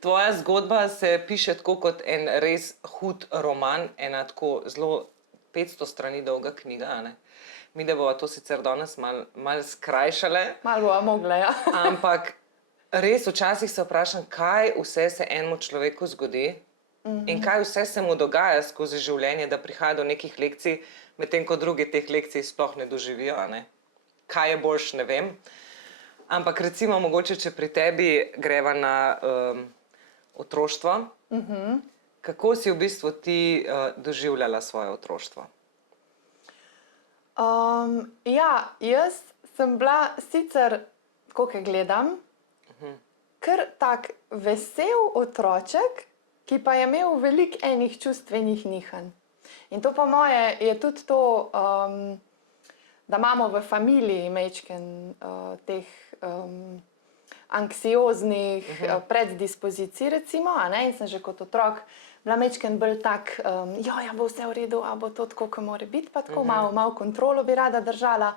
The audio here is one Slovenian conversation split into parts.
tvoja zgodba se piše tako kot en res hud roman, ena tako zelo 500 strani dolga knjiga, a ne? Mi da bova to sicer danes malo skrajšale. Malo bova mogla, ja. Ampak res včasih se vprašam, kaj vse se enemu človeku zgodi in kaj vse se mu dogaja skozi življenje, da prihaja do nekih lekcij, medtem ko drugi teh lekcij sploh ne doživijo, a ne? Kaj je boljš, ne vem. Ampak recimo mogoče, če pri tebi greva na otroštvo, kako si v bistvu ti doživljala svoje otroštvo? Ja, jaz sem bila sicer, tako kaj gledam, kar tak vesel otroček, ki pa je imel veliko enih čustvenih nihanj. In to po moje je tudi to, da imamo v familiji majčken teh anksioznih preddispozicij, recimo, a ne, in sem že kot otrok bila majčken bolj tak, ja, bo vse v redu, a bo to tako, kot mora biti, pa tako malo kontrolo bi rada držala.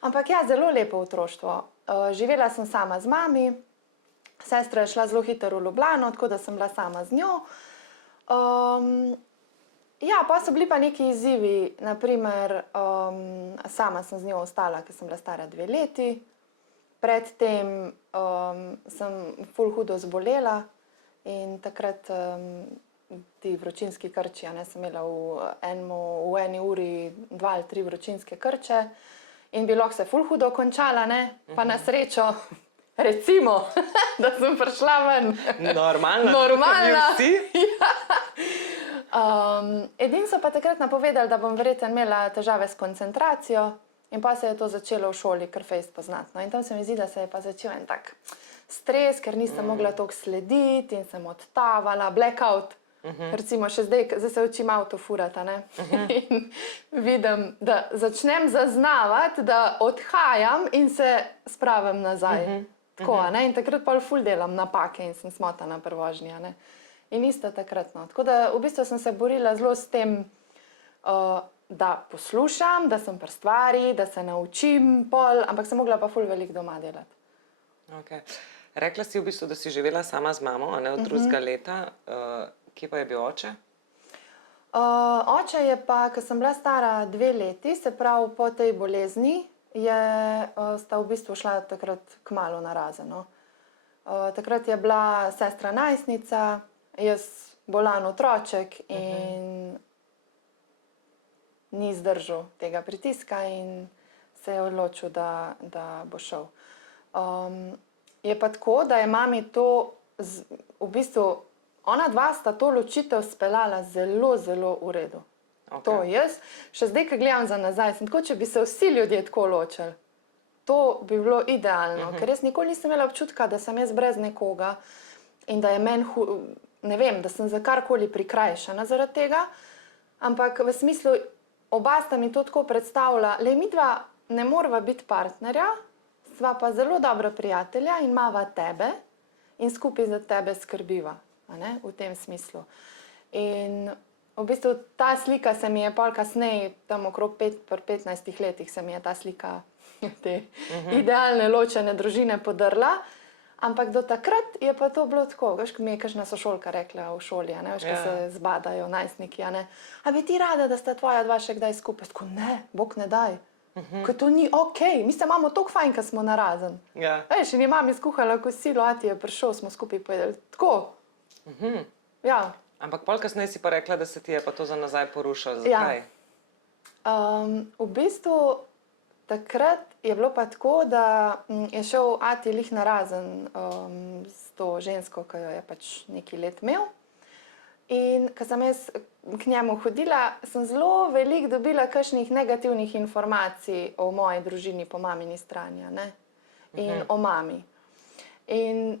Ampak ja, zelo lepo otroštvo. Živela sem sama z mami, sestra je šla zelo hitro v Ljubljano, tako da sem bila sama z njo. Ja, pa so bili pa neki izzivi, naprimer, sama sem z njo ostala, ker sem bila stara 2 leti. Predtem sem ful hudo zbolela in takrat ti vročinski krči, ne, sem imela v eni uri 2 ali 3 vročinske krče in bi lahko se ful hudo končala, ne, pa na srečo, recimo, da sem prišla ven. Normalna. Vsi. Edino so pa takrat napovedali, da bom verjetno imela težave s koncentracijo in pa se je to začelo v šoli kar fejst poznati. No, in tam se mi zdi, da se je pa začel en tak stres, ker nisem mogla toliko slediti in sem odtavala, blackout. Recimo še zdaj se učim avto furati, ne? In vidim, da začnem zaznavati, da odhajam in se spravim nazaj. Tako, ne? In takrat pa ful delam napake in sem smotana pri vožnji, ne? In isto takrat, no. Tako da v bistvu sem se borila zelo s tem, da poslušam, da sem pri stvari, da se naučim pol, ampak sem mogla pa ful veliko doma delati. Okay. Rekla si v bistvu, da si živela sama z mamo, a ne, od 2. leta. Kje pa je bil oče? Oče je pa, ko sem bila stara 2 leti, se pravi po tej bolezni, sta v bistvu šla takrat kmalu narazen, no. Takrat je bila sestra najstnica, jaz bolan otroček in ni zdržal tega pritiska in se je odločil, da bo šel. Je pa tako, da je mami to v bistvu ona dva sta to ločitev speljala zelo, zelo v redu. Okay. To jaz, še zdaj, ko gledam za nazaj, sem tako, če bi se vsi ljudje tako ločili. To bi bilo idealno, ker jaz nikoli nisem imela občutka, da sem jaz brez nekoga in da je meni, ne vem, da sem za karkoli prikrajšana zaradi tega, ampak v smislu, oba sta mi to tako predstavila, le mi dva ne morava biti partnerja, sva pa zelo dobra prijatelja in imava tebe in skupaj za tebe skrbiva. Ne, v tem smislu. In v bistvu ta slika se mi je pol kasneje, tam okrog 15 letih se mi je ta slika te idealne ločene družine podrla, ampak do takrat je pa to bilo tako, veš, ko mi je kakšna sošolka rekla v šoli, ne, veš, ko se zbadajo najstniki, ne, a bi ti rada, da sta tvoja dva še kdaj skupaj? Tako, ne, Bog ne daj. Ker to ni okej. Mi se imamo toliko fajn, ko smo narazen. Veš, in je mami skuhala kosilo, ati je prišel, smo skupaj pojedali. Tako. Ja. Ampak pol kasneje si pa rekla, da se ti je pa to za nazaj porušilo. Zakaj? V bistvu takrat je bilo pa tako, da je šel ati lih narazen s to žensko, ki jo je pač neki let imel. In ko sem jaz k njemu hodila, sem zelo veliko dobila kakšnih negativnih informacij o moji družini po mamini strani, ne? In o mami. In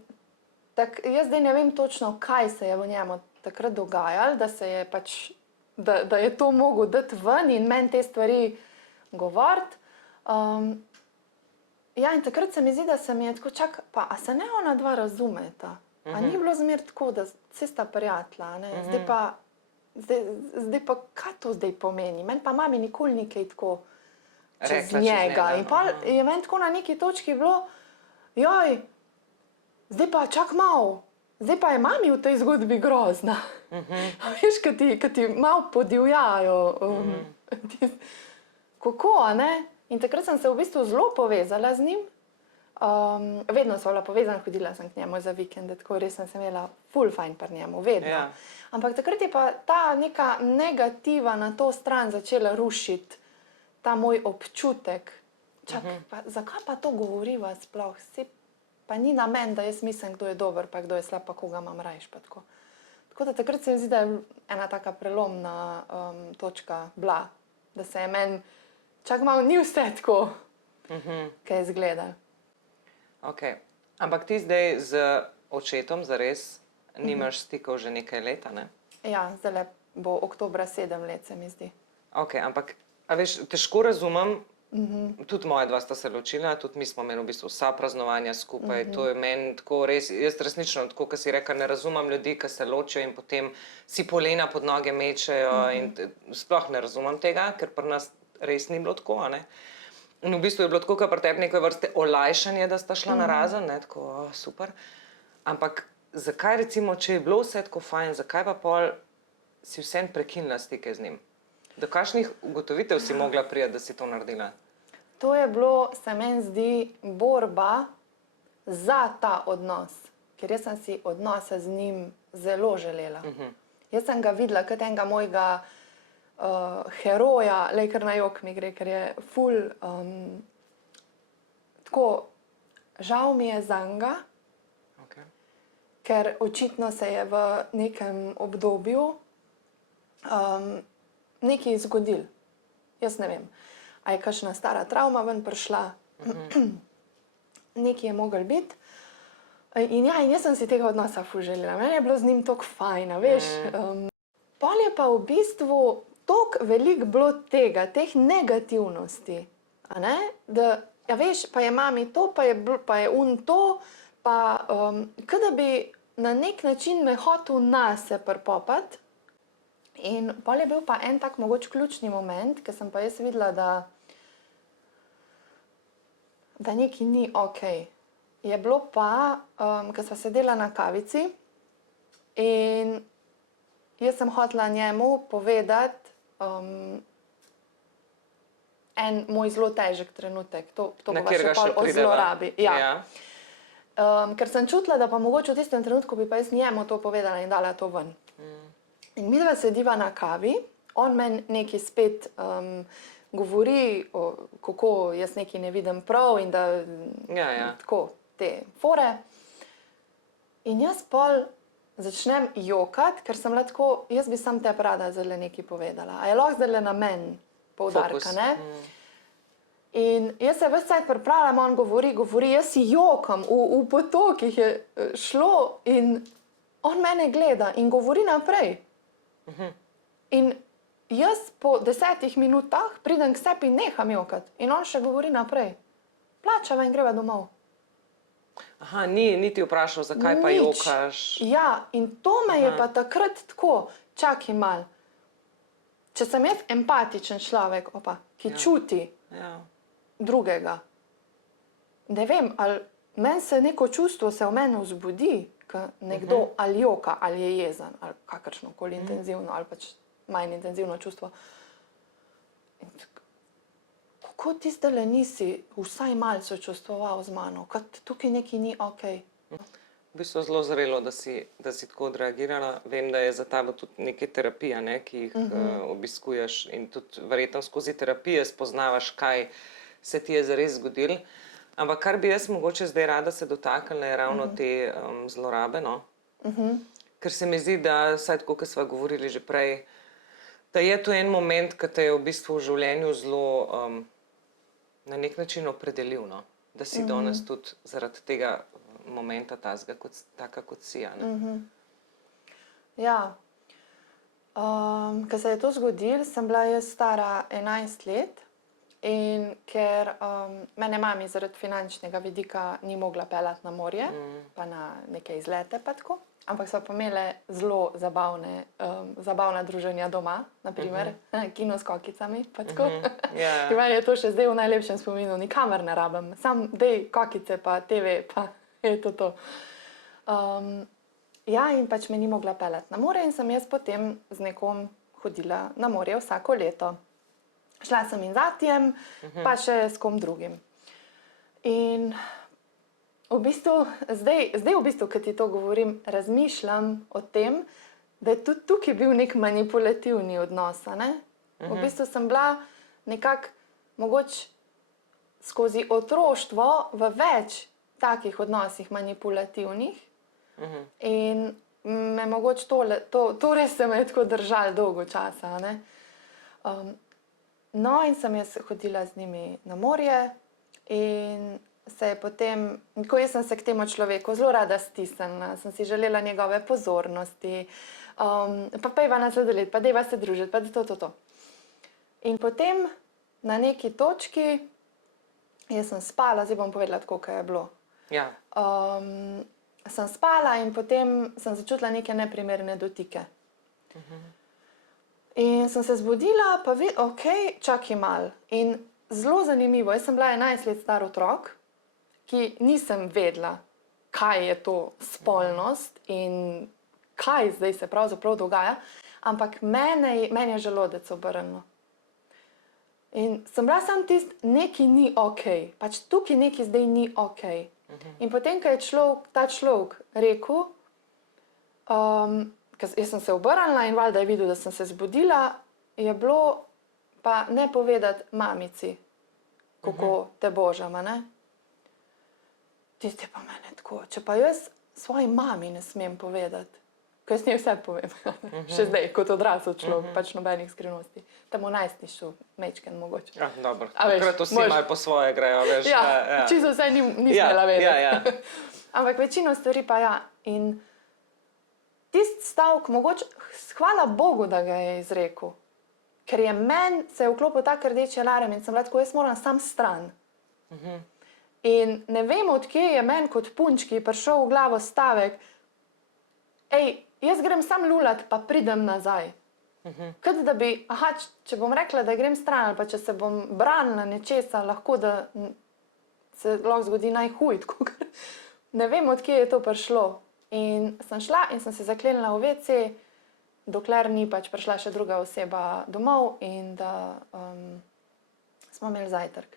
jaz zdaj ne vem točno, kaj se je v njemu takrat dogajalo, da se je pač, da je to mogel dati ven in meni te stvari govoriti. Ja, in takrat se mi zdi, da se mi je tako, čak, pa a se ne ona dva razumeta? A ni bilo zmer tako, da vse sta prijatelja, ne? Zdaj pa, kaj to zdaj pomeni? Meni pa mami nikoli ni kaj tako čez njega. In pa je meni tako na neki točki bilo, joj, zdaj pa čak malo, zdaj pa je mami v tej zgodbi grozna. Veš, ko ti malo podivjajo. Kako, a ne? In takrat sem se v bistvu zelo povezala z njim. Vedno sva bila povezana, hodila sem k njemu za vikende, tako res sem se imela ful fajn pri njemu, vedno. Ja. Ampak takrat je pa ta neka negativa na to stran začela rušiti, ta moj občutek. Pa, zakaj pa to govoriva sploh? Pa ni namen, da jaz mislim, kdo je dober, pa kdo je slab, pa koga imam rajš. Tako da takrat se mi zdi, da je ena taka prelomna točka bila, da se je meni čak malo ni vse tako, kaj je izgledalo. Okay. Ampak ti zdaj z očetom zares nimaš stikov že nekaj leta, ne? Ja, zdaj bo oktobra 7 let, se mi zdi. Ok, ampak, a veš, težko razumem, tudi moja dva sta se ločila, tudi mi smo imeli v bistvu vsa praznovanja skupaj, to je meni tako res, jaz resnično, tako, ko si reka, ne razumem ljudi, ki se ločijo in potem si polena pod noge mečejo in sploh ne razumem tega, ker pri nas res ni bilo tako, a ne? In v bistvu je bilo tako, kot pri tebi nekaj vrste olajšanje, da sta šla narazen, ne, tako super. Ampak zakaj recimo, če je bilo vse tako fajn, zakaj pa pol si vseeno prekinila stike z njim? Do kakšnih ugotovitev si mogla priti, da si to naredila? To je bilo, se meni zdi, borba za ta odnos. Ker jaz sem si odnosa z njim zelo želela. Jaz sem ga videla kot enega mojega heroja, lej kar na jok mi gre, ker je ful tako, žal mi je zanga, ker očitno se je v nekem obdobju nekaj zgodil. Jaz ne vem, a je kakšna stara travma ven prišla, nekaj je moglo biti. In ja, in jaz sem si tega odnosa ful želela, meni je bilo z njim toliko fajna, veš. Pol je pa v bistvu toliko veliko bilo tega, teh negativnosti, a ne, da, ja veš, pa je mami to, pa je un to, pa kot da bi na nek način me hotel nase pripopati. In pol je bil pa en tak mogoče ključni moment, ker sem pa jaz videla, da nekaj ni okej. Je bilo pa, ko sva sedela na kavici in jaz sem hotela njemu povedati en moj zelo težek trenutek. To bova še pol o zlorabi. Ja. Ker sem čutila, da pa mogoče v tistem trenutku bi pa jaz njemu to povedala in dala to ven. In midva sediva na kavi, on meni nekaj spet govori, kako jaz nekaj ne vidim prav in da tako te fore. In jaz pol začnem jokati, ker sem lahko, jaz bi sam tebi rada zdaj nekaj povedala. A je lahko zdaj na meni poudarka, ne? In jaz se ves cajt pripravljam, on govori, jaz si jokam, v potokih je šlo in on mene gleda in govori naprej. In jaz po 10 minutah pridem k sebi in neham jokati. In on še govori naprej. Plačava in greva domov. Aha, ni ti vprašal, zakaj pa jokaš? Ja, in to me je pa takrat tako, čakaj mal. Če sem jaz empatičen človek, ki čuti drugega, ne vem, ali meni se neko čustvo se v meni vzbudi, ko nekdo ali joka, ali je jezen, ali kakršnokoli intenzivno, ali pač manj intenzivno čustvo. Kako ti zdajle nisi vsaj malo sočustvoval z mano, kot tukaj nekaj ni okej. V bistvu zelo zrelo, da si tako odreagirala. Vem, da je za tabo tudi nekaj terapija, ne, ki jih obiskuješ in tudi verjetno skozi terapije spoznavaš, kaj se ti je zares zgodilo. Ampak kar bi jaz mogoče zdaj rada se dotaknila, je ravno te zlorabe, no? Ker se mi zdi, da, saj tako, kot sva govorili že prej, da je to en moment, ki te je v bistvu v življenju zelo na nek način opredelil, no? Da si danes tudi zaradi tega momenta taka, kot si, a ne? Ja. Ko se je to zgodilo, sem bila jaz stara 11 let. In ker mene mami zaradi finančnega vidika ni mogla peljati na morje, pa na neke izlete pa tako, ampak sva pa imele zelo zabavna druženja doma, naprimer kino s kokicami pa tako. In meni je to še zdaj v najlepšem spominu, nikamor ne rabim, sam dej kokice pa TV pa je to. Ja, in pač me ni mogla peljati na morje in sem jaz potem z nekom hodila na morje vsako leto. Šla sem in z atijem, pa še s kom drugim. In v bistvu, zdaj v bistvu, ko ti to govorim, razmišljam o tem, da je tudi tukaj bil nek manipulativni odnos, a ne? V bistvu sem bila nekako mogoče skozi otroštvo v več takih odnosih manipulativnih in me mogoče to res se me je tako držalo dolgo časa, a ne? No, in sem jaz hodila z njimi na morje in se je potem, ko jaz sem se k temu človeku zelo rada stisnila, sem si želela njegove pozornosti, pa pojva na sladoled, pa dejva se družiti, pa to. In potem na neki točki jaz sem spala, zdaj bom povedala tako, kaj je bilo. Ja. Sem spala in potem sem začutila neke neprimerne dotike. In sem se zbudila, pa čakaj malo. In zelo zanimivo, jaz sem bila 11 let star otrok, ki nisem vedela, kaj je to spolnost in kaj zdaj se pravzaprav dogaja, ampak meni je želodec obrnil. In sem bila sam nekaj ni okej, pač tukaj nekaj zdaj ni okej. In potem, ko je ta človek rekel, jaz sem se obrnila in valjda je videl, da sem se zbudila, je bilo pa ne povedati mamici, kako te božam, a ne? Tisti pa mene tako, če pa jaz svoji mami ne smem povedati, ko jaz njej vse povem, še zdaj, kot odrasel človek, pač nobenih skrivnosti. Tam v najstništvu, mečken mogoče. Ja, dobro. A veš, Takrat vsi malo po svoje grejo, veš. Ja, čisto vse nisem imela vedeti. Ja. Ampak večino stvari pa ja. In tisti stavek, mogoče, hvala Bogu, da ga je izrekel. Ker je meni se je vklopil tak rdeči alarm in sem bila tako, jaz moram sam stran. In ne vem, od kje je meni kot punčki prišel v glavo stavek, jaz grem sam lulat, pa pridem nazaj. Kot da bi, če bom rekla, da grem stran, ali pa če se bom branila nečesa, lahko da se lahko zgodi najhuj. Ne vem, od kje je to prišlo. In sem šla in sem se zaklenila v WC, dokler ni pač prišla še druga oseba domov in da smo imeli zajtrk.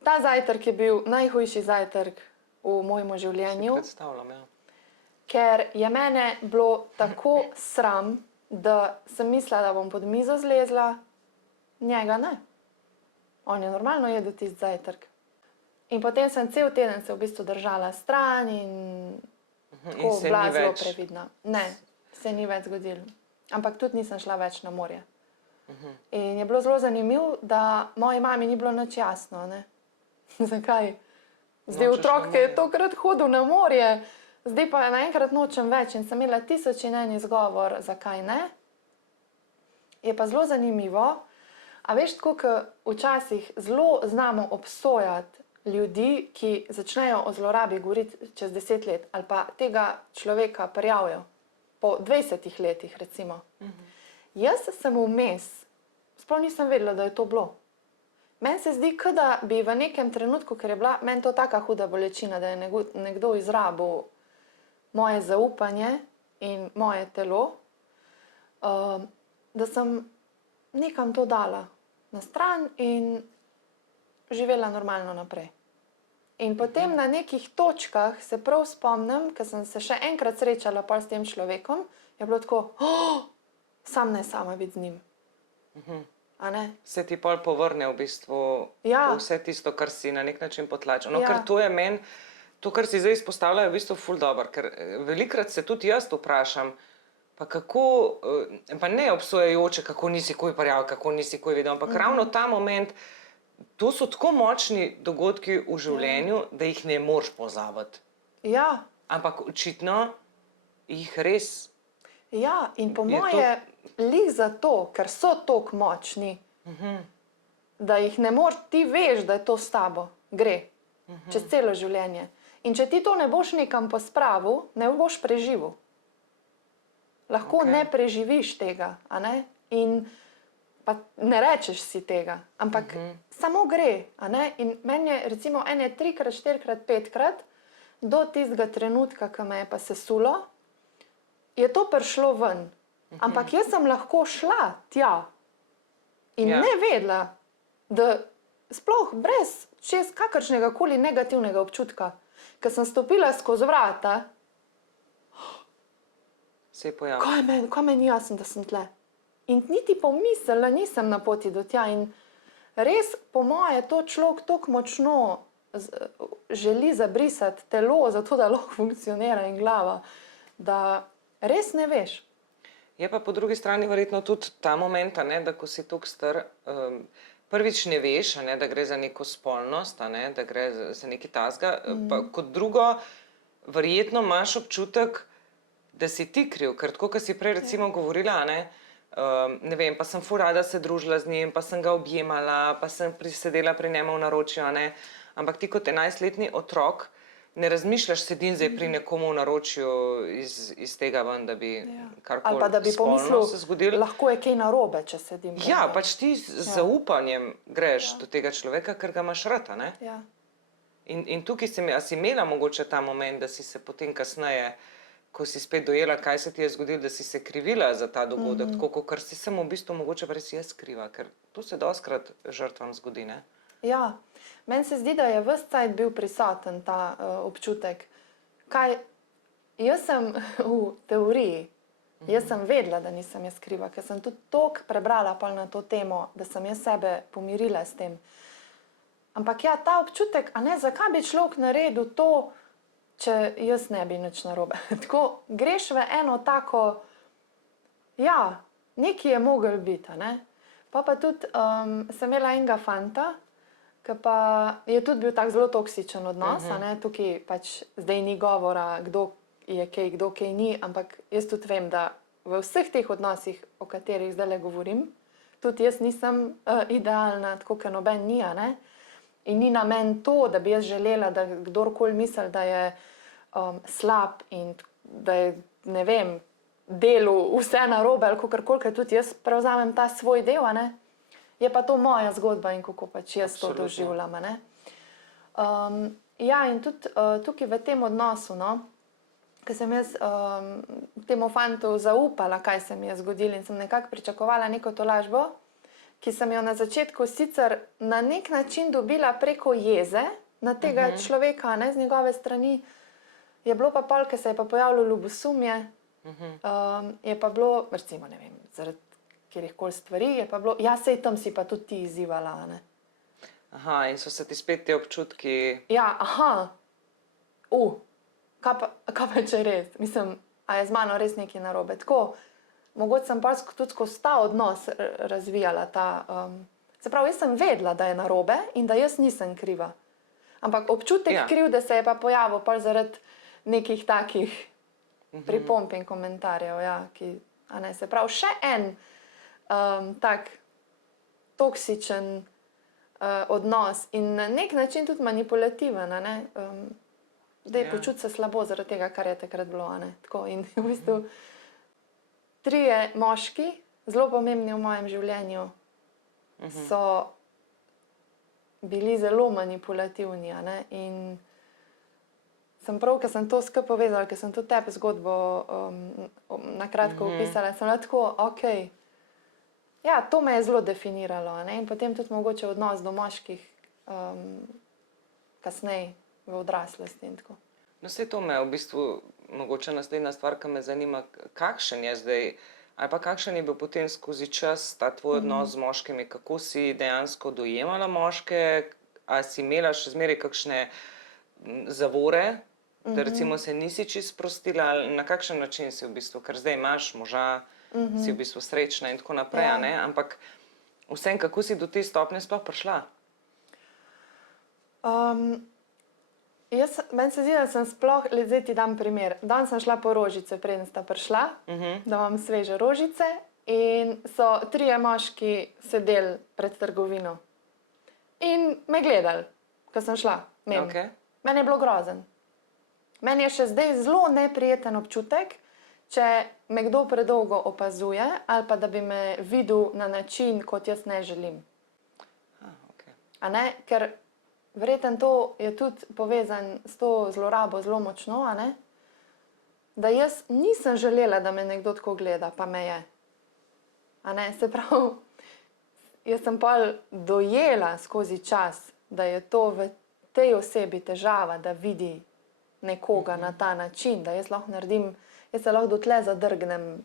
Ta zajtrk je bil najhujši zajtrk v mojem življenju. Predstavljam, ja. Ker je mene bilo tako sram, da sem mislila, da bom pod mizo zlezla, njega ne. On je normalno jedel tisti zajtrk. In potem sem cel teden se v bistvu držala stran in tako bila zelo previdna. Ne, se ni več zgodilo. Ampak tudi nisem šla več na morje. In je bilo zelo zanimivo, da moji mami ni bilo nič jasno, ne. Zakaj? Zdaj otrok, ki je tokrat hodil na morje, zdaj pa naenkrat nočem več in sem imela 1001 izgovor, zakaj ne. Je pa zelo zanimivo, a veš, tako, ko včasih zelo znamo obsojati ljudi, ki začnejo o zlorabi govoriti čez 10 let ali pa tega človeka prijavijo po 20 letih, recimo. Jaz sem vmes, sploh nisem vedela, da je to bilo. Meni se zdi, kot da bi v nekem trenutku, ker je bila meni to taka huda bolečina, da je nekdo izrabil moje zaupanje in moje telo, da sem nekam to dala na stran in živela normalno naprej. In potem na nekih točkah se prav spomnim, ker sem se še enkrat srečala pol s tem človekom, je bilo tako, sam ne sama biti z njim. A ne? Se ti pol povrne v bistvu vse tisto, kar si na nek način potlačil. No, ker to je meni, to, kar si zdaj izpostavlja, je v bistvu ful dobro, ker velikrat se tudi jaz vprašam, pa kako, pa ne obsojajoče, kako nisi kuj parjal, kako nisi kuj videl, ampak ravno ta moment, to so tako močni dogodki v življenju, da jih ne moreš pozabiti. Ja. Ampak očitno jih res. Ja, in po moje, lih zato, ker so toliko močni, da jih ne moreš, ti veš, da je to s tabo, gre, čez celo življenje. In če ti to ne boš nekam pospravil, ne boš preživel. Lahko ne preživiš tega, a ne? In pa ne rečeš si tega, ampak samo gre, a ne? In meni je recimo 3-krat, 4-krat, 5-krat do tistega trenutka, ko me je pa sesulo, je to prišlo ven. Ampak jaz sem lahko šla tja in Ja. ne vedela, da sploh brez čez kakršnega koli negativnega občutka, ker sem stopila skozi vrata, Se je pojavil. kaj meni jasno, da sem tle. In niti pomislila nisem na poti do tja. In res, po moje, to človek tako močno želi zabrisati telo, zato da lahko funkcionira in glava, da res ne veš. Je pa po drugi strani verjetno tudi ta moment, a ne, da ko si toliko star, prvič ne veš, a ne, da gre za neko spolnost, a ne, da gre za nekaj tasga, pa kot drugo, verjetno imaš občutek, da si ti kriv, ker tako, kot si prej recimo govorila, a ne vem, pa sem ful rada se družila z njim, pa sem ga objemala, pa sem sedela pri njemu v naročju, a ne, ampak ti kot 11-letni otrok ne razmišljaš, sedim zdaj pri nekomu v naročju iz tega ven, da bi Ali karkoli pa da bi spolno pomislil, se zgodilo. lahko je kaj narobe, če sedim. pri Ja, njej. pač ti z zaupanjem greš do tega človeka, ker ga imaš rad, a ne? Ja. In tukaj a si imela mogoče ta moment, da si se potem kasneje, ko si spet dojela, kaj se ti je zgodilo, da si se krivila za ta dogodek, tako kot si sem v bistvu mogoče pa res jaz kriva, ker to se dostikrat žrtvam zgodi, ne? Ja, meni se zdi, da je ves cajt bil prisoten ta občutek. Jaz sem v teoriji, jaz sem vedela, da nisem jaz kriva, ker sem tudi toliko prebrala pol na to temo, da sem jaz sebe pomirila s tem. Ampak ja, ta občutek, a ne, zakaj bi človek naredil to, če jaz ne bi nič narobe. Tako greš v eno tako, ja, nekaj je mogel biti, a ne. Pa tudi sem imela enega fanta, ki pa je tudi bil tak zelo toksičen odnos, a ne, tukaj pač zdaj ni govora, kdo je kaj, kdo kaj ni, ampak jaz tudi vem, da v vseh teh odnosih, o katerih zdajle govorim, tudi jaz nisem idealna, tako kot noben ni, a ne. In ni namen to, da bi jaz želela, da kdorkoli misli, da je slab in da je, ne vem, delal vse narobe ali kakorkoli, ker tudi jaz prevzamem ta svoj del, a ne. Je pa to moja zgodba in kako pač jaz to doživljam, a ne. Ja, in tudi tukaj v tem odnosu, no, ko sem jaz temu fantu zaupala, kaj se mi je zgodilo in sem nekako pričakovala neko tolažbo, ki sem jo na začetku sicer na nek način dobila preko jeze na tega človeka, ne, z njegove strani, je bilo pa pol, ko se je pa pojavilo ljubosumje, je pa bilo, recimo, ne vem, zaradi kjerihkoli stvari, je pa bilo, ja, sej tam si pa tudi ti izzivala, a ne. Aha, in so se ti spet te občutki... Ja, aha, kaj pa če res, mislim, a je z mano res nekaj narobe, tako, mogoče sem pa tudi skozi ta odnos razvijala ta, se pravi, jaz sem vedela, da je narobe in da jaz nisem kriva, ampak občutek krivde se je pa pojavil pa zaradi nekih takih pripomb in komentarjev, ja, ki, a ne, se pravi, še en tak toksičen odnos in na nek način tudi manipulativen, a ne, daj počuti se slabo zaradi tega, kar je takrat bilo, a ne, tako, in v bistvu 3 moški, zelo pomembni v mojem življenju, so bili zelo manipulativni, a ne, in sem prav, ker sem to skupaj povezala, ker sem tudi tebi zgodbo na kratko opisala, sem bila tako, okej, ja, to me je zelo definiralo, a ne, in potem tudi mogoče odnos do moških kasneje v odraslosti in tako. No, saj to me v bistvu, mogoče naslednja stvar, ki me zanima, kakšen je zdaj, ali pa kakšen je bil potem skozi čas ta tvoj odnos z moškimi, kako si dejansko dojemala moške, ali si imela še zmeraj kakšne zavore, da recimo se nisi čisto sprostila, ali na kakšen način si v bistvu, ker zdaj imaš moža, si v bistvu srečna in tako naprej, a ne, ampak vsem, kako si do te stopnje sploh prišla? Meni se zdi, da sem sploh, zdaj ti dam primer, danes sem šla po rožice, preden sta prišla, da imam sveže rožice in so 3 moški sedeli pred trgovino in me gledali, ko sem šla mimo. Meni je bilo grozen. Meni je še zdaj zelo neprijeten občutek, če me kdo predolgo opazuje ali pa da bi me videl na način, kot jaz ne želim. A ne, ker verjetno to je tudi povezan s to zlorabo zelo močno, a ne? da jaz nisem želela, da me nekdo tako gleda, pa me je. A ne, se pravi, jaz sem pa dojela skozi čas, da je to v tej osebi težava, da vidi nekoga na ta način, da jaz lahko naredim, jaz se lahko dotle zadrgnem,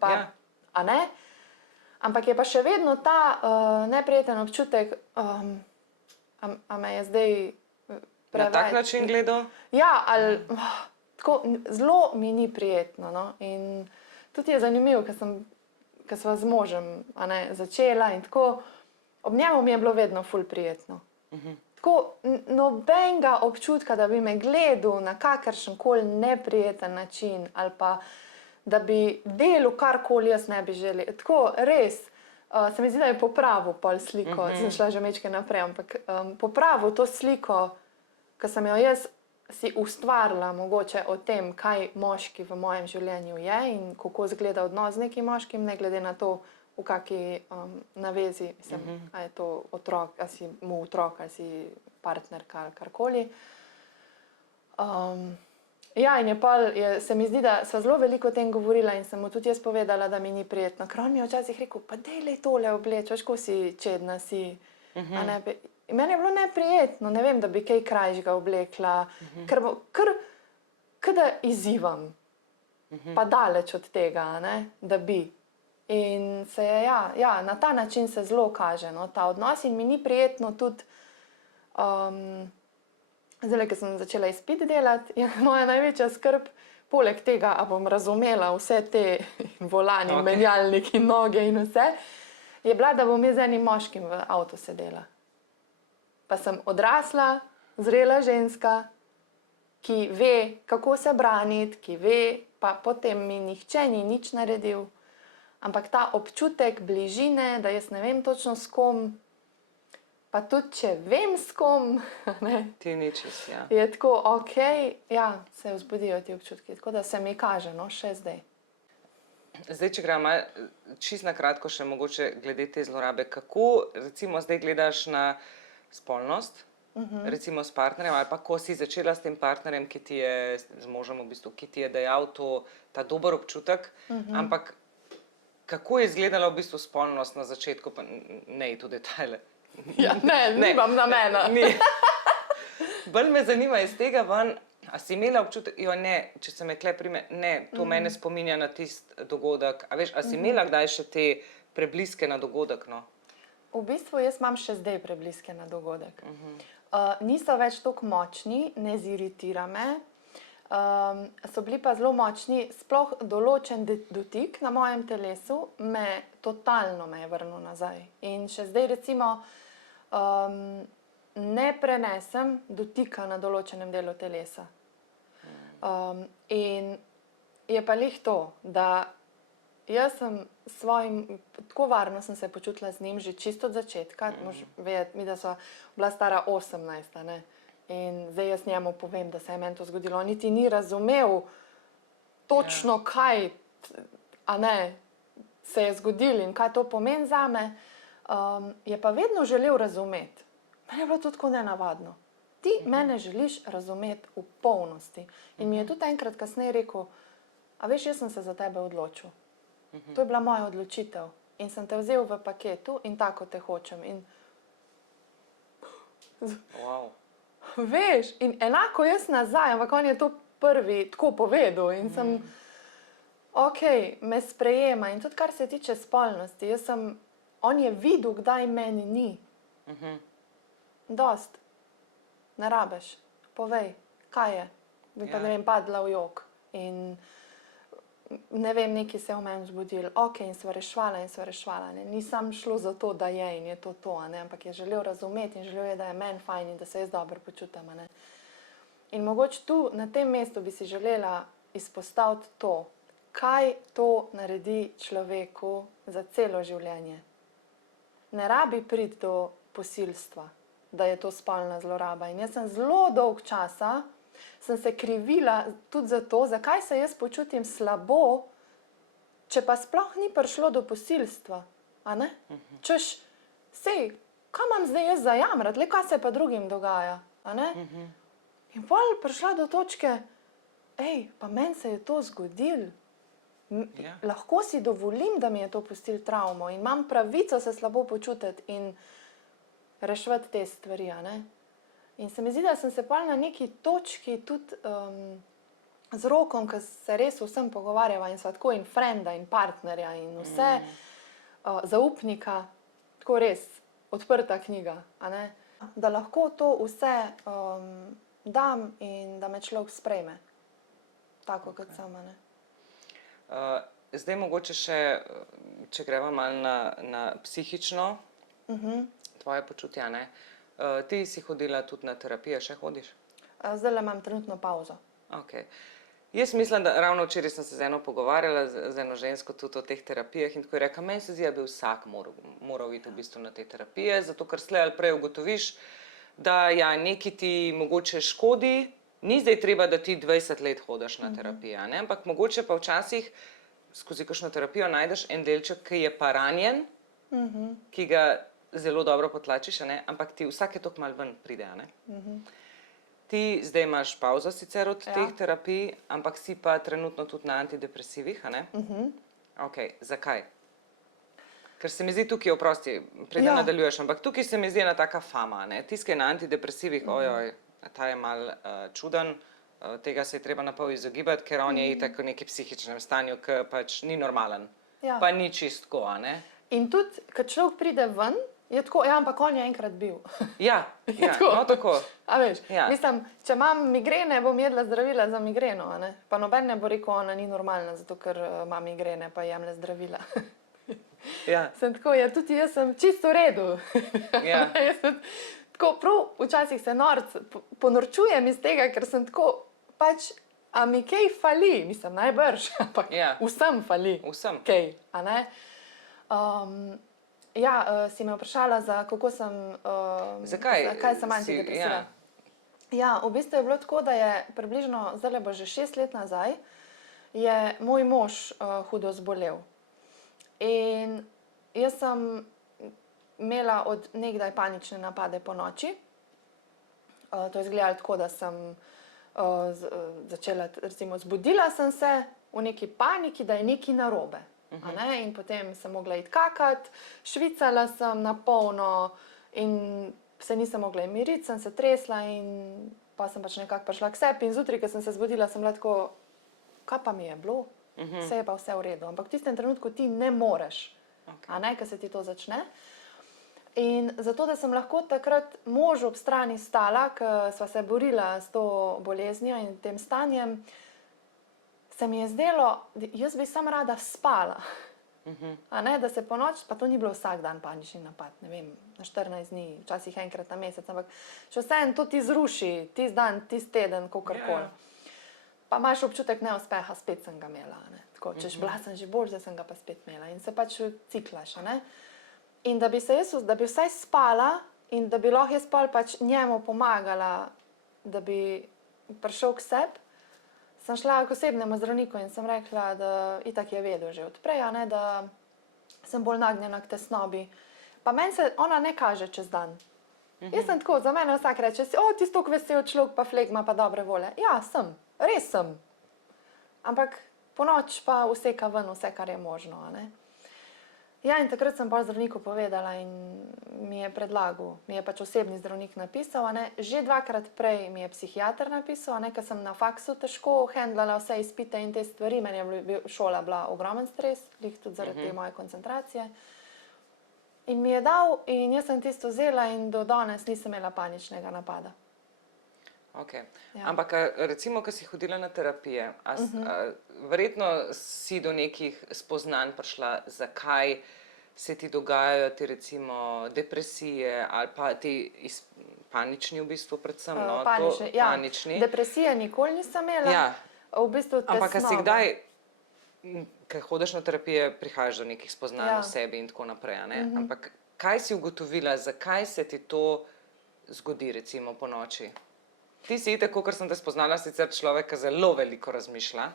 pa, Ja. a ne? Ampak je pa še vedno ta neprijeten občutek, a me je zdaj Na tak način gledal? Ja, ali tako, zelo mi ni prijetno. No? In tudi je zanimivo, ker sva z možem začela in tako, ob njemu mi je bilo vedno ful prijetno. Tako nobenega občutka, da bi me gledal na kakršen koli neprijeten način ali pa da bi delal karkoli jaz ne bi želel. Tako res, se mi zdi, da je popravil pol sliko, sem šla že mečke naprej, ampak popravil to sliko, ki sem jo jaz si ustvarila mogoče o tem, kaj moški v mojem življenju je in kako izgleda odnos z nekim moškim, ne glede na to, v kaki navezi, mislim, a je to otrok, a si mu otrok, a si partnerka ali karkoli. Ja, in se mi zdi, da sva zelo veliko o tem govorila in sem mu tudi jaz povedala, da mi ni prijetno. Ker on mi je včasih rekel, pa dejlej tole obleč, veš, ko si čedna si. In meni je bilo neprijetno, ne vem, da bi kaj krajšega oblekla, ker da izzivam, pa daleč od tega, da bi. In se je, ja, na ta način se zelo kaže, no, ta odnos in mi ni prijetno tudi, zdaj, ko sem začela izpit delati, je moja največja skrb, poleg tega, a bom razumela vse te volani, menjalniki, noge in vse, je bila, da bom jaz z enim moškim v avtu sedela. Pa sem odrasla, zrela ženska, ki ve, kako se braniti, ki ve, pa potem mi nihče ni nič naredil. Ampak ta občutek bližine, da jaz ne vem točno s kom, pa tudi če vem s kom, Ti ničis, ja. je tako, ok, ja, se vzbudijo ti občutki. Tako da se mi kaže, no, še zdaj. Zdaj, če gremo čisto na kratko še mogoče glede te zlorabe, kako recimo zdaj gledaš na spolnost, recimo s partnerjem, ali pa ko si začela s tem partnerjem, ki ti je, z možem v bistvu, ki ti je dejal ta dober občutek, ampak kako je izgledala v bistvu spolnost na začetku, pa ne iti v detajle. Ja, nimam namena. Bolj me zanima iz tega ven, a si imela občutek, jo ne, če se me tle prime, ne, to mene spominja na tisti dogodek, a veš, a si imela kdaj še te prebliske na dogodek, no? V bistvu jaz imam še zdaj prebliske na dogodek. Niso več toliko močni, ne ziritira me, so bili pa zelo močni, sploh določen dotik na mojem telesu totalno me je vrnil nazaj. In še zdaj recimo ne prenesem dotika na določenem delu telesa. In je pa lih to, da jaz sem tako varno sem se počutila z njim že čisto od začetka, moraš vedeti, mi da sva bila stara 18, ne. In zdaj jaz njemu povem, da se je meni to zgodilo. On niti ni razumel točno, kaj se je zgodilo in kaj to pomeni zame. Je pa vedno želel razumeti. Meni je bilo to tako nenavadno. Ti mene želiš razumeti v polnosti. In mi je tudi enkrat kasneje rekel, a veš, jaz sem se za tebe odločil. To je bila moja odločitev. In sem te vzel v paketu in tako te hočem. In Wow. veš, in enako jaz nazaj, ampak on je to prvi tako povedal in sem, ok, me sprejema. In tudi kar se tiče spolnosti, on je videl, kdaj meni ni. Dost. Ne rabeš. Povej, kaj je. Bi pa, ne vem, padla v jok. In ne vem, nekaj se je v meni zbudilo. Ok, in sva rešvala. Nisem šlo za to, da je in je to, ampak je želel razumeti in želel je, da je meni fajn in da se jaz dobro počutam. In mogoče tu, na tem mestu, bi si želela izpostaviti to, kaj to naredi človeku za celo življenje. Ne rabi priti do posilstva, da je to spolna zloraba. In jaz sem zelo dolg časa sem se krivila tudi za to, zakaj se jaz počutim slabo, če pa sploh ni prišlo do posilstva. Češ, sej, kaj imam zdaj jaz zajamrati, le kaj se pa drugim dogaja. In pol prišla do točke, pa meni se je to zgodilo. Ja. Lahko si dovolim, da mi je to pustilo travmo in imam pravico se slabo počutiti in reševati te stvari. A ne? In se mi zdi, da sem se pa na neki točki tudi z Rokom, ki se res vsem pogovarjava in sva tako in frenda in partnerja in vse zaupnika, tako res odprta knjiga. A ne? Da lahko to vse dam in da me človek sprejme, tako kot sama. Ne? Zdaj mogoče še, če greva malo na psihično, tvoje počutje, ne? Ti si hodila tudi na terapije, še hodiš? Zdaj imam trenutno pauzo. Okay. Jaz mislim, da ravno včeraj sem se z eno pogovarjala, z eno žensko tudi o teh terapijah in tako je rekla, meni se zdi, da bi vsak moral iti v bistvu na te terapije, zato ker slej ali prej ugotoviš, da ja, neki ti mogoče škodi, ni zdaj treba, da ti 20 let hodiš na terapijo, ne? Ampak mogoče pa včasih skozi kakšno terapijo najdeš en delček, ki je pa ranjen, ki ga zelo dobro potlačiš, ne? Ampak ti vsake toliko malo ven pride. Ne? Ti zdaj imaš pauzo sicer od teh terapij, ampak si pa trenutno tudi na antidepresivih, a ne? Okay. Zakaj? Ker se mi zdi tukaj, oprosti, preden nadaljuješ, ampak tukaj se mi zdi ena taka fama, ne? Tisti, ki je na antidepresivih, ojoj, ta je mal čuden, tega se je treba napol izogibati, ker on je itak v neki psihičnem stanju, ki pač ni normalen, pa ni čistko, a ne? In tudi, ko človek pride ven, je tako, ja, ampak on je enkrat bil. Ja, no tako. A veš, mislim, če imam migrene, bom jedla zdravila za migreno, a ne? Pa noben ne bo rekel, ona ni normalna, zato ker ima migrene, pa jemlje zdravila. Sem tako, ja, tudi jaz sem čisto v redu. Jaz sem tako, prav včasih se ponorčujem iz tega, ker sem tako, pač, a mi kaj fali, mislim, najbrž, ampak vsem fali. Vsem. Kaj, a ne? Si me vprašala, kako sem, zakaj sem antidepresiva. Ja, v bistvu je bilo tako, da je približno, zdaj bo že 6 let nazaj, je moj mož hudo zbolel. In jaz sem imela od nekdaj panične napade po noči. To je izgledalo tako, da sem začela, recimo, zbudila sem se v neki paniki, da je nekaj narobe. In potem sem mogla iti kakat, švicala sem na polno in se nisem mogla miriti, sem se tresla in pa sem pač nekako prišla k sebi in zjutraj, ko sem se zbudila, sem bila tako, kaj pa mi je bilo? Vse je pa vse v redu. Ampak v tistem trenutku ti ne moreš, ko se ti to začne. In zato, da sem lahko takrat možu ob strani stala, ko sva se borila s to boleznijo in tem stanjem, se mi je zdelo, jaz bi samo rada spala. Da se po noč, pa to ni bilo vsak dan panični napad, ne vem, na 14 dni, včasih enkrat na mesec, ampak še vseeno to ti zruši, tisti dan, tisti teden, kakorkoli. Pa imaš občutek neuspeha, spet sem ga imela. Tako, češ, bila sem že bolj, zdaj sem ga pa spet imela in se pač ciklaš. In da bi vsaj spala in da bi lahko jaz pač njemu pomagala, da bi prišel k sebi, sem šla k osebnemu zdravniku in sem rekla, da itak je vedel že odprej, da sem bolj nagnjena k tesnobi. Pa meni se ona ne kaže čez dan. Jaz sem tako, za mene vsak reče, ti si tako vesel človek, pa flegma, pa dobre volje. Ja, sem, res sem. Ampak po noč pa useka ven vse, kar je možno. Ja, in takrat sem bolj zdravniku povedala in mi je predlagal, mi je pač osebni zdravnik napisal, že 2-krat prej mi je psihiater napisal, ker sem na faksu težko handlala vse izpite in te stvari, meni je šola bila ogromen stres, tudi zaradi te moje koncentracije. In mi je dal in jaz sem tisto vzela in do danes nisem imela paničnega napada. Ampak recimo, ko si hodila na terapije, verjetno si do nekih spoznanj prišla, zakaj se ti dogajajo te recimo depresije ali pa ti panični v bistvu predvsem. Panični. Depresije nikoli nisem imela. V bistvu tesnobe. Ampak si kdaj, ko hodiš na terapije, prihajaš do nekih spoznanj o sebi in tako naprej. Ampak kaj si ugotovila, zakaj se ti to zgodi recimo po noči? Ti si tako, ker sem te spoznala, sicer človek, ki zelo veliko razmišlja.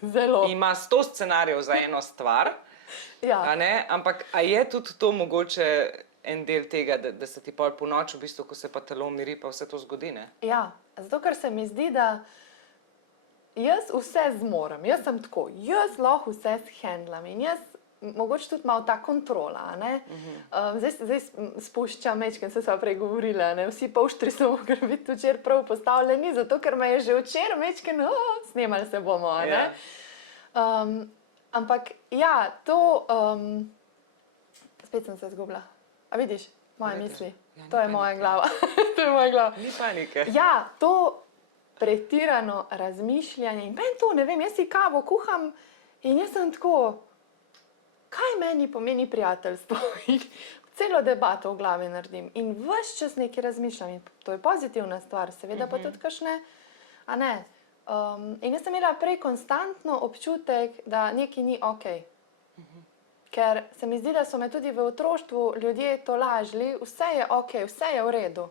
Zelo. Ima 100 scenarijev za eno stvar. Ampak a je tudi to mogoče en del tega, da se ti pol po noč, v bistvu, ko se pa telo umiri, pa vse to zgodi, ne? Ja, zato ker se mi zdi, da jaz vse zmorem, jaz sem tako, jaz lahko vse shendlam in jaz mogoče tudi malo ta kontrola, a ne. Zdaj spuščam mečken, se sva prej govorila, ne, vsi polštri so mogli biti včeraj prav postavljeni, zato ker me je že včeraj mečken, snemali se bomo, a ne. Ampak ja, to, spet sem se izgubila. A vidiš, moje misli, to je moja glava, to je moja glava. Ni panike. Ja, to pretirano razmišljanje in meni to, ne vem, jaz si kavo kuham in jaz sem tako, kaj meni pomeni prijateljstvo? In celo debato v glavi naredim in ves čas nekaj razmišljam in to je pozitivna stvar, seveda pa tudi kakšne, a ne. In jaz sem imela prej konstantno občutek, da nekaj ni okej. Ker se mi zdi, da so me tudi v otroštvu ljudje tolažili, vse je okej, vse je v redu.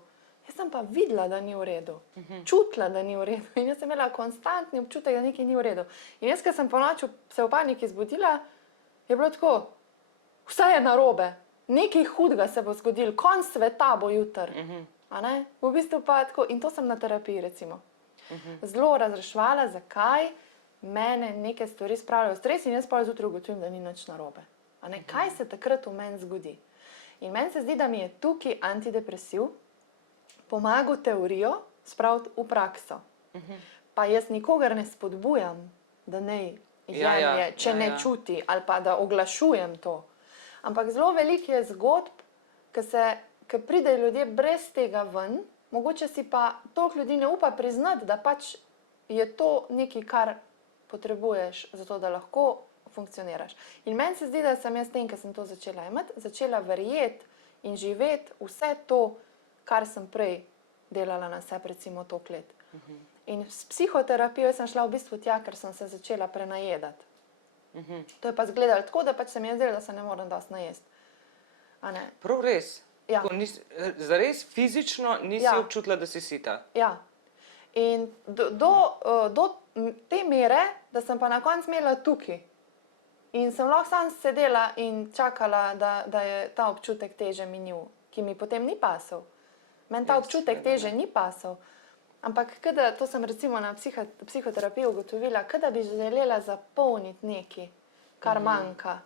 Jaz sem pa videla, da ni v redu. Čutila, da ni v redu. In jaz sem imela konstantni občutek, da nekaj ni v redu. In jaz, ko sem ponoči se v paniki zbudila, je bilo tako, vse je narobe, nekaj hudega se bo zgodilo, konc sveta bo jutri. A ne? V bistvu pa tako, in to sem na terapiji recimo. Zelo razreševala, zakaj mene neke stvari spravljajo v stres in jaz pa zjutraj ugotovim, da ni nič narobe. A ne? Kaj se takrat v meni zgodi? In meni se zdi, da mi je tukaj antidepresiv pomagal teorijo spraviti v prakso. Pa jaz nikogar ne spodbujam, da naj jemlje, če ne čuti, ali pa da oglašujem to. Ampak zelo veliko je zgodb, ki pridejo ljudje brez tega ven, mogoče si pa toliko ljudi ne upa priznati, da pač je to nekaj, kar potrebuješ, zato da lahko funkcioniraš. In meni se zdi, da sem jaz tem, ker sem to začela imeti, začela verjeti in živeti vse to, kar sem prej delala na sebi, recimo toliko let. In s psihoterapijo sem šla v bistvu tja, ker sem se začela prenajedati. To je pa izgledalo tako, da pač se mi je zdelo, da se ne morem dosti najesti. A ne? Prav res? Ja. Zares fizično nisi občutila, da si sita? Ja. In do te mere, da sem pa na koncu imela tukaj. In sem lahko sam sedela in čakala, da je ta občutek teže minil, ki mi potem ni pasal. Meni ta občutek teže ni pasal. Ampak to sem recimo na psihoterapiji ugotovila, da bi želela zapolniti nekaj, kar manjka.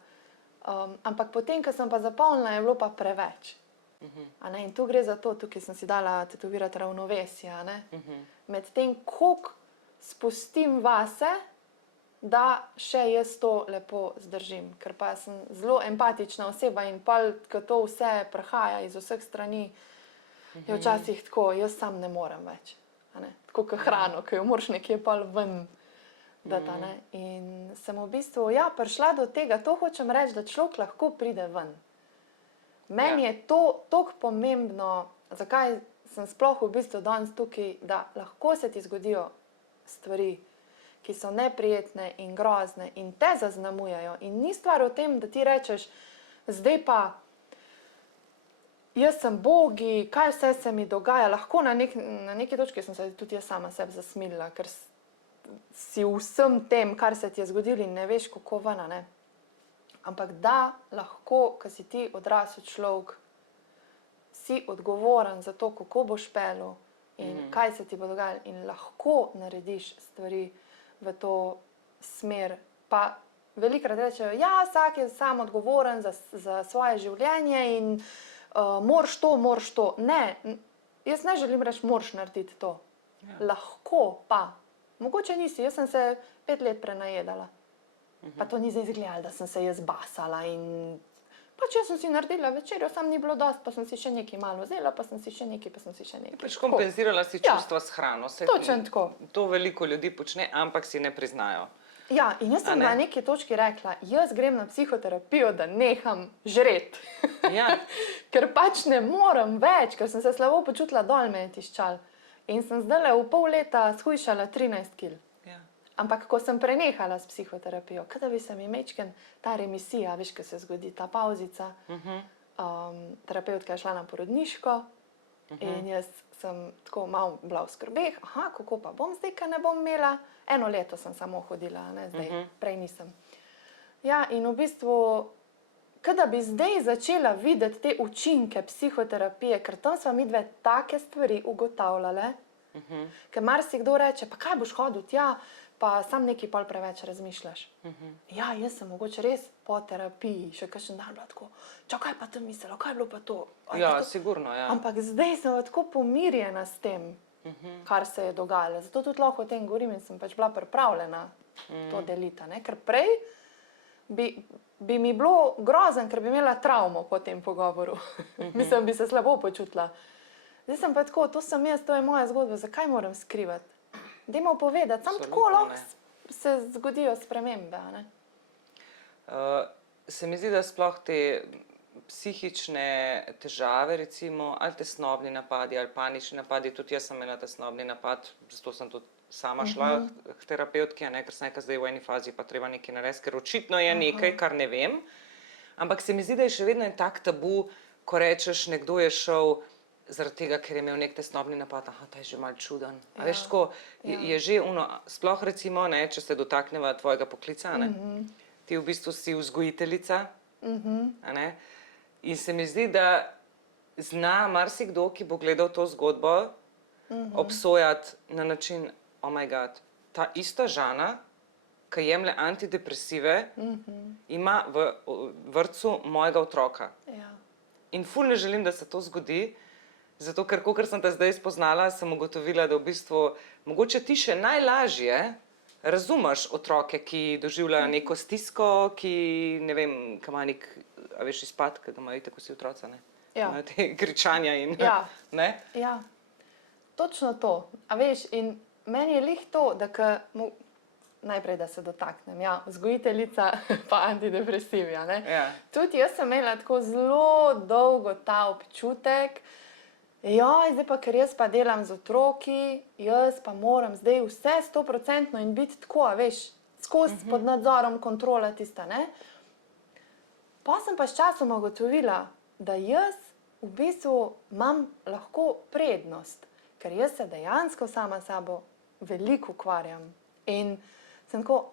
Ampak potem, ko sem pa zapolnila, je bilo pa preveč. In tu gre za to, tukaj sem si dala tetovirati ravnovesje. Med tem, koliko spustim vase, da še jaz to lepo zdržim. Ker pa sem zelo empatična oseba in ko to vse prihaja iz vseh strani, je včasih tako, jaz sam ne morem več. Tako kot hrano, ki jo moraš nekje pol ven dati. In sem v bistvu prišla do tega, to hočem reči, da človek lahko pride ven. Meni je to toliko pomembno, zakaj sem sploh v bistvu danes tukaj, da lahko se ti zgodijo stvari, ki so neprijetne in grozne in te zaznamujejo. In ni stvar v tem, da ti rečeš, zdaj pa jaz sem bogi, kaj vse se mi dogaja. Lahko na neki točki sem se tudi jaz sama sebi zasmilila, ker si vsem tem, kar se ti je zgodilo in ne veš, kako ven, ne. Ampak da lahko, ko si ti odrasel človek, si odgovoren za to, kako boš pelil in kaj se ti bo dogajalo in lahko narediš stvari v to smer. Pa velikokrat rečejo, vsak je sam odgovoren za svoje življenje in moraš to. Ne, jaz ne želim reči, moraš narediti to. Lahko pa. Mogoče nisi, jaz sem se 5 let prenajedala. Pa to ni zdaj izgledalo, da sem se jaz basala in pač jaz sem si naredila večerjo, sam ni bilo dosti, pa sem si še nekaj malo vzela, pa sem si še nekaj. Pač kompenzirala si čustva s hrano. Točno tako. To veliko ljudi počne, ampak si ne priznajo. Ja, in jaz sem na neki točki rekla, jaz grem na psihoterapijo, da neham žreti. Ker pač ne morem več, ker sem se slabo počutila, dol me je tiščal. In sem zdajle v pol leta shujšala 13 kil. Ampak ko sem prenehala s psihoterapijo, kada bi se mi mečken ta remisija, veš, ko se zgodi ta pauzica, terapeutka je šla na porodniško in jaz sem tako malo bila v skrbeh, kako pa bom zdaj, ko ne bom imela. 1 leto sem samo hodila, ne, zdaj, prej nisem. Ja, in v bistvu, kada bi zdaj začela videti te učinke psihoterapije, ker tam sva midve take stvari ugotavljale, ker marsikdo reče, pa kaj boš hodil tja, pa sam nekaj pol preveč razmišljaš. Ja, jaz sem mogoče res po terapiji še kakšen dan bila tako, kaj pa tam mislila, kaj je bilo pa to? Ja, sigurno, ja. Ampak zdaj sem tako pomirjena s tem, kar se je dogajalo. Zato tudi lahko o tem govorim in sem pač bila pripravljena to deliti. Ne? Ker prej bi mi bilo grozen, ker bi imela travmo po tem pogovoru. Mislim, bi se slabo počutila. Zdaj sem pa tako, to sem jaz, to je moja zgodba, zakaj moram skrivati? Dajmo povedati, samo tako lahko se zgodijo spremembe. Ne? Se mi zdi, da sploh te psihične težave, recimo, ali tesnobni napadi, ali panični napadi, tudi jaz sem imela tesnobni napad, zato sem tudi sama šla k terapevtki, ker sem nekaj zdaj v eni fazi pa treba nekaj narediti, ker očitno je nekaj, kar ne vem. Ampak se mi zdi, da je še vedno en tak tabu, ko rečeš, nekdo je šel zaradi tega, ker je imel nek tesnobni napad, ta je že malo čuden. A veš, tako, je že sploh recimo, če se dotakneva tvojega poklica, ti v bistvu si vzgojiteljica, in se mi zdi, da zna marsikdo, ki bo gledal to zgodbo, obsojati na način, oh my god, ta ista Žana, ki jemlje antidepresive, ima v vrtcu mojega otroka. In ful ne želim, da se to zgodi, zato ker, kakor sem te zdaj spoznala, sem ugotovila, da v bistvu mogoče ti še najlažje razumeš otroke, ki doživljajo neko stisko, ki, ne vem, ki ima nek, a veš, izpad, ki ga imajo tako vsi otroci, ne? Imajo te kričanja in, ne? Ja, točno to. A veš, in meni je lih to, da najprej, da se dotaknem, vzgojiteljica pa antidepresivi, ne? Tudi jaz sem imela tako zelo dolgo ta občutek, zdaj pa, ker jaz pa delam z otroki, jaz pa moram zdaj vse 100% in biti tako, a veš, skozi pod nadzorom, kontrola tista, ne? Pa sem pa s časom ugotovila, da jaz v bistvu imam lahko prednost, ker jaz se dejansko sama sabo veliko ukvarjam. In sem tako,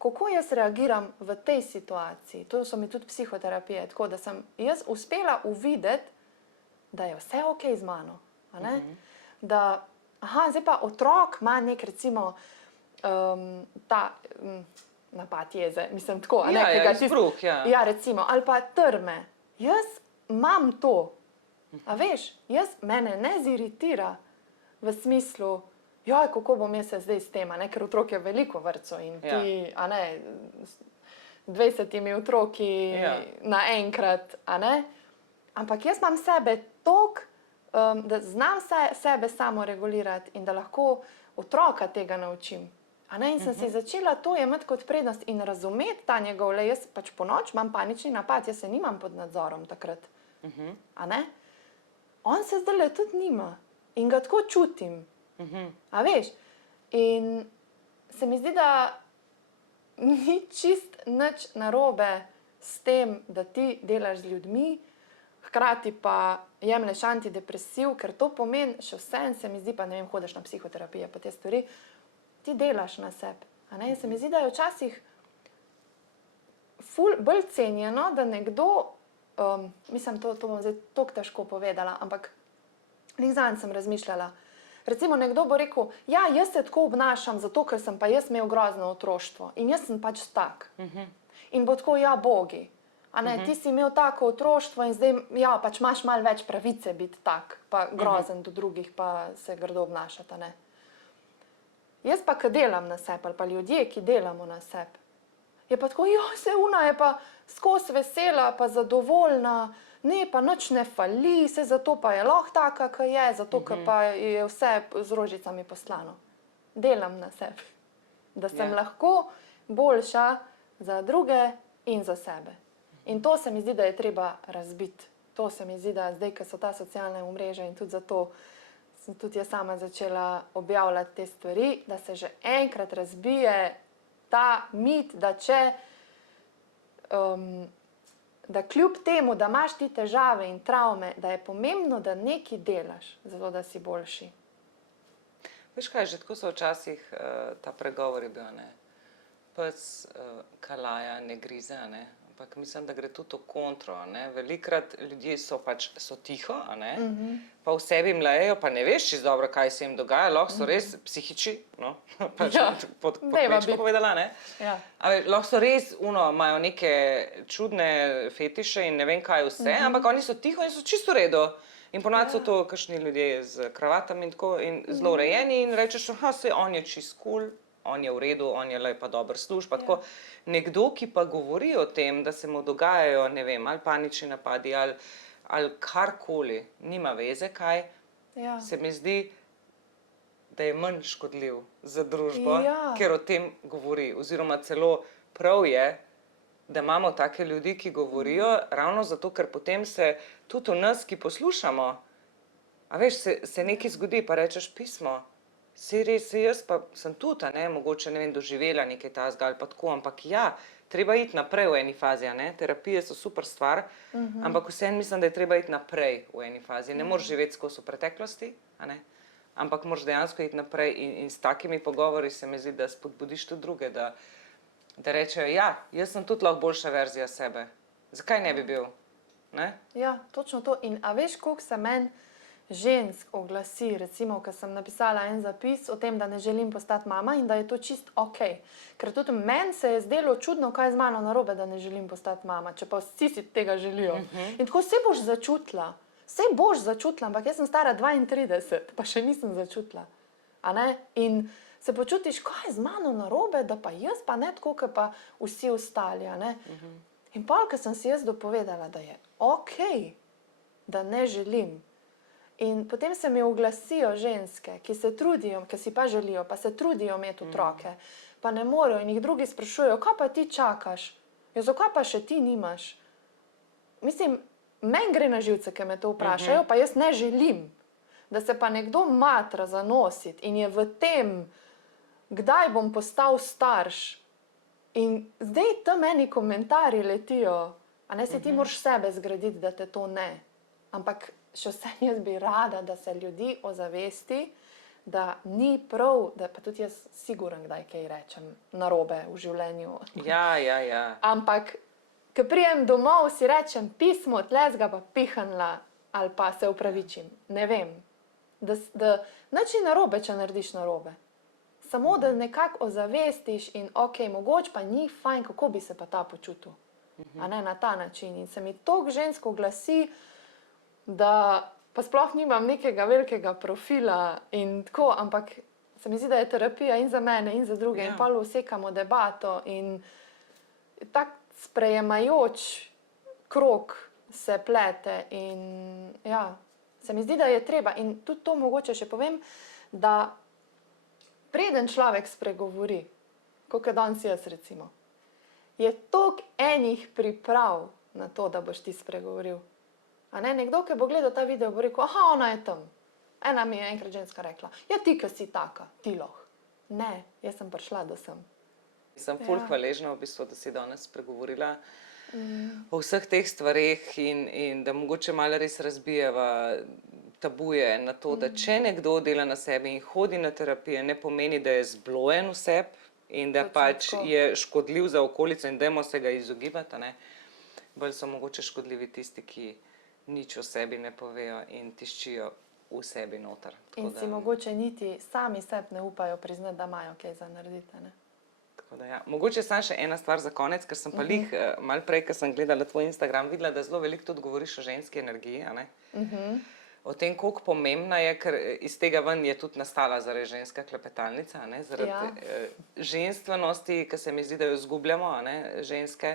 kako jaz reagiram v tej situaciji? To so mi tudi psihoterapije, tako da sem jaz uspela uvideti, da je vse okej z mano. Da, zdaj pa otrok ima nek recimo ta napad jeze, mislim tako. Izbruh, Ja, recimo, ali pa trme. Jaz imam to. A veš, mene ne ziritira v smislu, kako bom jaz se zdaj s tem, ker otrok je veliko vrtcev in ti, 20 otroki naenkrat, ampak jaz imam sebe toliko, da znam sebe samo regulirati in da lahko otroka tega naučim. In sem si začela to jemati kot prednost in razumeti ta njegov, jaz pač po noč imam panični napad, jaz se nimam pod nadzorom takrat. On se zdajle tudi nima in ga tako čutim. A veš? In se mi zdi, da ni čist nič narobe s tem, da ti delaš z ljudmi, hkrati pa jemlješ antidepresiv, ker to pomeni, še vsem se mi zdi, pa ne vem, hodiš na psihoterapije pa te stvari, ti delaš na sebi. In se mi zdi, da je včasih bolj cenjeno, da nekdo, mislim, to bom zdaj toliko težko povedala, ampak zanj sem razmišljala. Recimo nekdo bo rekel, jaz se tako obnašam, zato ker sem pa jaz imel grozno otroštvo in jaz sem pač tak. In bo tako, bogi. Ti si imel tako otroštvo in zdaj, pač imaš malo več pravice biti tak, pa grozen do drugih, pa se grdo obnašati, Jaz pa, ki delam na sebi, ali pa ljudje, ki delamo na sebi, je pa tako, se ona je pa skozi vesela, pa zadovoljna, ne, pa nič ne fali, se zato pa je lahko taka, ki je, zato ker pa je vse z rožicami poslano. Delam na sebi, da sem lahko boljša za druge in za sebe. In to se mi zdi, da je treba razbiti. To se mi zdi, da zdaj, ko so ta socialna omrežja in tudi zato sem tudi jaz sama začela objavljati te stvari, da se že enkrat razbije ta mit, da da kljub temu, da imaš ti težave in travme, da je pomembno, da nekaj delaš, zato da si boljši. Veš kaj, že tako so včasih ta pregovor je bil, pes kalaja ne grize, ampak mislim, da gre tudi to kontro. A ne? Velikrat ljudje so tiho, a ne? Pa v sebi mlejejo, pa ne veš čisto dobro, kaj se jim dogaja, lahko so res psihiči, no, pač Ja, po dajva kmečko biti. povedala, ne? Ja. Lahko so res, imajo neke čudne fetiše in ne vem kaj vse, ampak oni so tiho in so čisto v redu. In ponavadi so to kakšni ljudje z kravatami in tako, in zelo urejeni in rečeš, saj on je čist cool, on je v redu, on je pa dober služ, pa tako. Nekdo, ki pa govori o tem, da se mu dogajajo, ne vem, ali panični napadi, ali karkoli, nima veze kaj, Ja. se mi zdi, da je manj škodljiv za družbo, Ja. ker o tem govori. Oziroma celo prav je, da imamo take ljudi, ki govorijo, ravno zato, ker potem se tudi v nas, ki poslušamo, a veš, se nekaj zgodi, pa rečeš pismo. Saj res, saj jaz pa sem tudi, a ne, mogoče, ne vem, doživela nekaj takega ali pa tako, ampak ja, treba iti naprej v eni fazi, a ne, terapije so super stvar, ampak vseeno mislim, da je treba iti naprej v eni fazi. Ne moreš živeti skozi v preteklosti, a ne, ampak moraš dejansko iti naprej in s takimi pogovori se mi zdi, da spodbudiš tudi druge, da rečejo, ja, jaz sem tudi lahko boljša verzija sebe. Zakaj ne bi bil, ne? Ja, točno to. In a veš, koliko se meni žensk oglasi, recimo, ko sem napisala en zapis o tem, da ne želim postati mama in da je to čist ok. Ker tudi meni se je zdelo čudno, kaj je z mano narobe, da ne želim postati mama, če pa vsi si tega želijo. In tako se boš začutila. Sej boš začutila, ampak jaz sem stara 32, pa še nisem začutila. A ne? In se počutiš, kaj je z mano narobe, da pa jaz pa ne tako, kot pa vsi ostali. A ne? In pol, ko sem si jaz dopovedala, da je ok, da ne želim. In potem se mi oglasijo ženske, ki se trudijo, ki si pa želijo, pa se trudijo imeti otroke, pa ne morejo in jih drugi sprašujejo, kaj pa ti čakaš? Ja, zakaj pa še ti nimaš? Mislim, meni gre na živce, ki me to vprašajo, pa jaz ne želim. Da se pa nekdo matra zanositi in je v tem, kdaj bom postal starš. In zdaj tam meni komentarji letijo, a ne se ti moraš sebe zgraditi, da te to ne. Ampak še vse jaz bi rada, da se ljudi ozavesti, da ni prav, da pa tudi jaz siguren kdaj kaj rečem narobe v življenju. Ja. Ampak, ko prijem domov, si rečem pismo, tlec ga pa pihanla ali pa se upravičim. Ne vem. Nič ni narobe, če narediš narobe. Samo da nekako ozavestiš in ok, mogoče pa ni fajn, kako bi se pa ta počutil. A ne na ta način. In se mi toliko žensk oglasi, da pa sploh nimam nekega velikega profila in tako, ampak se mi zdi, da je terapija in za mene in za druge in pa usekamo debato in tak sprejemajoč krog se plete in ja, se mi zdi, da je treba in tudi to mogoče še povem, da preden človek spregovori, kot je danes jaz recimo, je toliko enih priprav na to, da boš ti spregovoril. A ne, nekdo, ki bo gledal ta video, bo rekel, aha, ona je tam. Ena mi je enkrat ženska rekla, ja, ti, ki si taka, ti lahko. Ne, jaz sem prišla do sem. Sem ful hvaležna v bistvu, da si danes spregovorila o vseh teh stvareh in da mogoče malo res razbijeva tabuje na to, da če nekdo dela na sebi in hodi na terapije, ne pomeni, da je zblojen v sebi in da pač je škodljiv za okolico in dajmo se ga izogibati, ne. Bolj so mogoče škodljivi tisti, ki nič o sebi ne povejo in tiščijo v sebi noter. In si mogoče niti sami sebi ne upajo priznati, da imajo kaj za narediti, ne? Tako da ja. Mogoče samo še ena stvar za konec, ker sem pa lih malo prej, ker sem gledala tvoj Instagram, videla, da zelo veliko tudi govoriš o ženski energiji, a ne? O tem, koliko pomembna je, ker iz tega ven je tudi nastala zaradi ženska klepetalnica, a ne? Zaradi ženstvenosti, ki se mi zdi, da jo izgubljamo, a ne, ženske.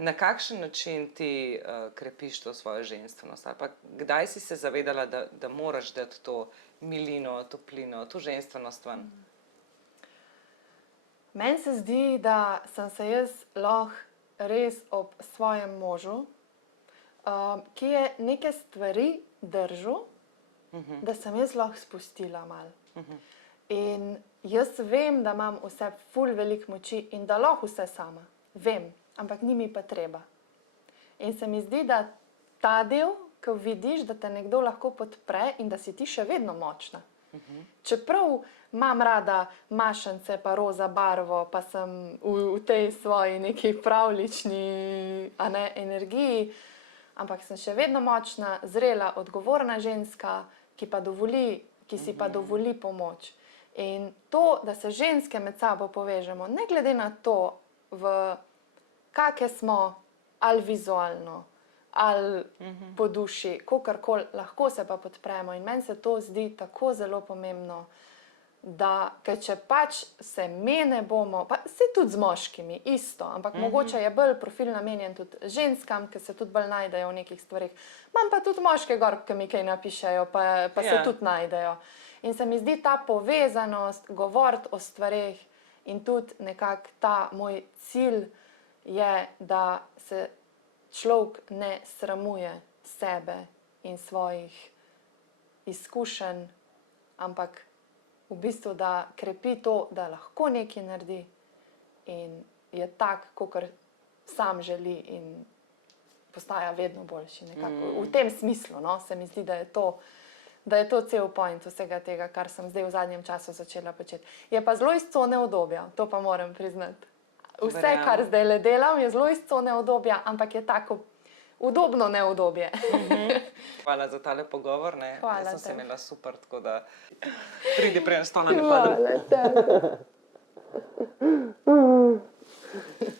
Na kakšen način ti krepiš to svojo ženstvenost? Ali pa kdaj si se zavedala, da moraš dati to milino, toplino, to ženstvenost ven? Meni se zdi, da sem se jaz lahko res ob svojem možu, ki je neke stvari držal, da sem jaz lahko spustila malo. In jaz vem, da imam vse ful veliko moči in da lahko vse sama. Vem, ampak ni mi pa treba. In se mi zdi, da ta del, ko vidiš, da te nekdo lahko podpre in da si ti še vedno močna. Čeprav imam rada mašence, pa roza barvo, pa sem v tej svoji neki pravlični energiji, ampak sem še vedno močna, zrela, odgovorna ženska, ki si pa dovoli pomoč. In to, da se ženske med sabo povežemo, ne glede na to, kakšne smo, ali vizualno, ali po duši, kakorkoli, lahko se pa podpremo. In meni se to zdi tako zelo pomembno, da če pač se mene bomo, pa se tudi z moškimi, isto, ampak mogoče je bolj profil namenjen tudi ženskam, ki se tudi bolj najdejo v nekih stvarih. Imam pa tudi moške gor, ki mi kaj napišejo, pa se tudi najdejo. In se mi zdi ta povezanost, govoriti o stvareh in tudi nekako ta moj cilj je, da se človek ne sramuje sebe in svojih izkušenj, ampak v bistvu, da krepi to, da lahko nekaj naredi in je tak, kakor sam želi in postaja vedno boljši nekako. V tem smislu, no, se mi zdi, da je to cel point vsega tega, kar sem zdaj v zadnjem času začela početi. Je pa zelo iz cone udobja, to pa moram priznati. Vse, kar zdaj le delam, je zelo iz cone udobja, ampak je tako udobno neudobje. Hvala za tale pogovor. Hvala Jaz sem se tebi. imela super, tako da pridi, prej na stol ne padem. Hvala tebi.